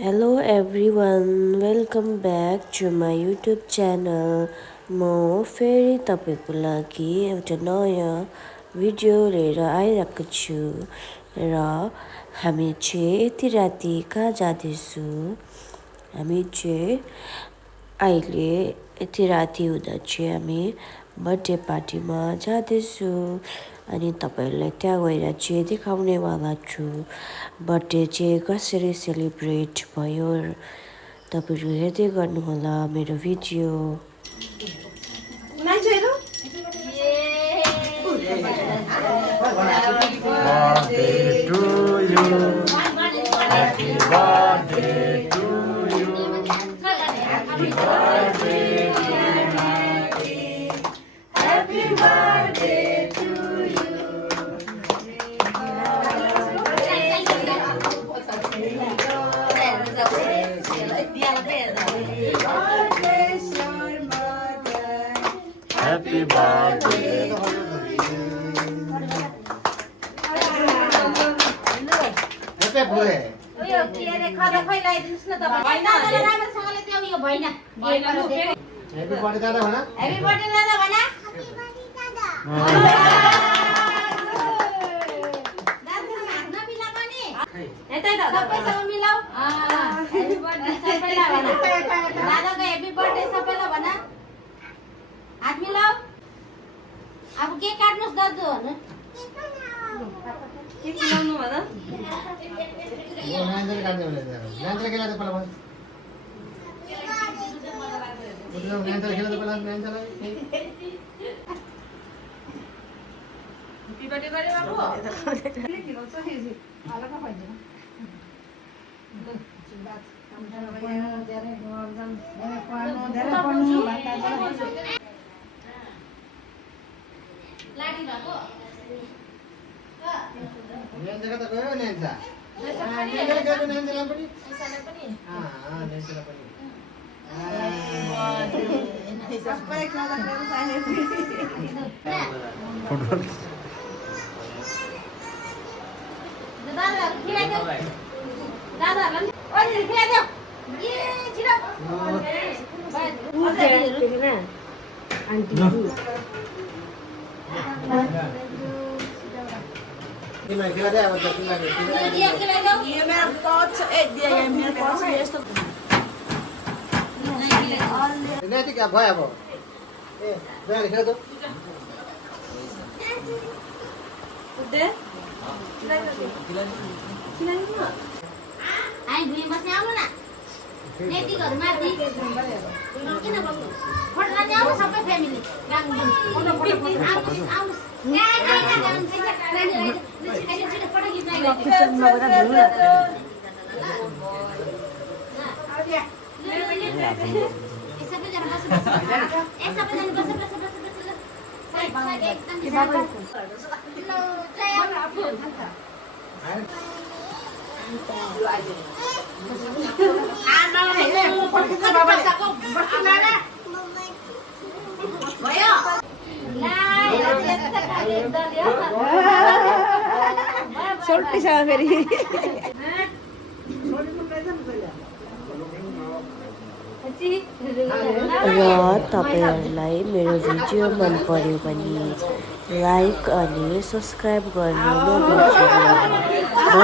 Hello everyone, welcome back to my YouTube channel. म फेरि तपाईँको लागि एउटा नयाँ भिडियो लिएर आइरहेको छु र हामी चाहिँ यति राति कहाँ जाँदैछु हामी चाहिँ अहिले यति राति हुँदा चाहिँ हामी बर्थडे पार्टीमा जाँदैछु अनि तपाईँहरूलाई त्यहाँ गएर चाहिँ देखाउनेवाला छु बर्थडे चाहिँ कसरी सेलिब्रेट भयो तपाईँहरू हेर्दै गर्नुहोला मेरो video Birthday to you. Happy birthday to you. Happy birthday to you. Happy birthday to you. Happy birthday. अब के काट्नुस् दाजु हैन के खिलाउनु भन वो नैन्जल काट्ने बोले थे नैन्जल खेला तो पहला मतलब नैन्जल खेला तो पहला नैन्जल हैप्पी बर्थडे गरे बाबु ले खिलाउँछ हेजी हालका भइदिनु लाडी भएको नैन्जल का तो गयो नैन्जल नैन्जल का तो नैन्जल पनि पैसाले पनि हां नैन्जल पनि सबै खाना गर्नु पाइने दादा खिलाइदेऊ दादाहरुलाई ओइ खिलाइदेऊ ए छिटो खिला दे अब तो खिला दे खिलाइदेऊ ये मेरा पाँच एक दिया है मेरे पास ये तो नहीं क्या भयो अब ए बयान खेला तो दे आइ भुइँ बस्ने आउनु न नेति घरमा दि किन बस्नु फोटो लाने आउनु सबै फ्यामिली गाङ आउनु सोल्टी छ फेरि र तपाईँहरूलाई मेरो भिडियो मन पर्यो भने लाइक अनि सब्सक्राइब गर्नु नबिर्सनु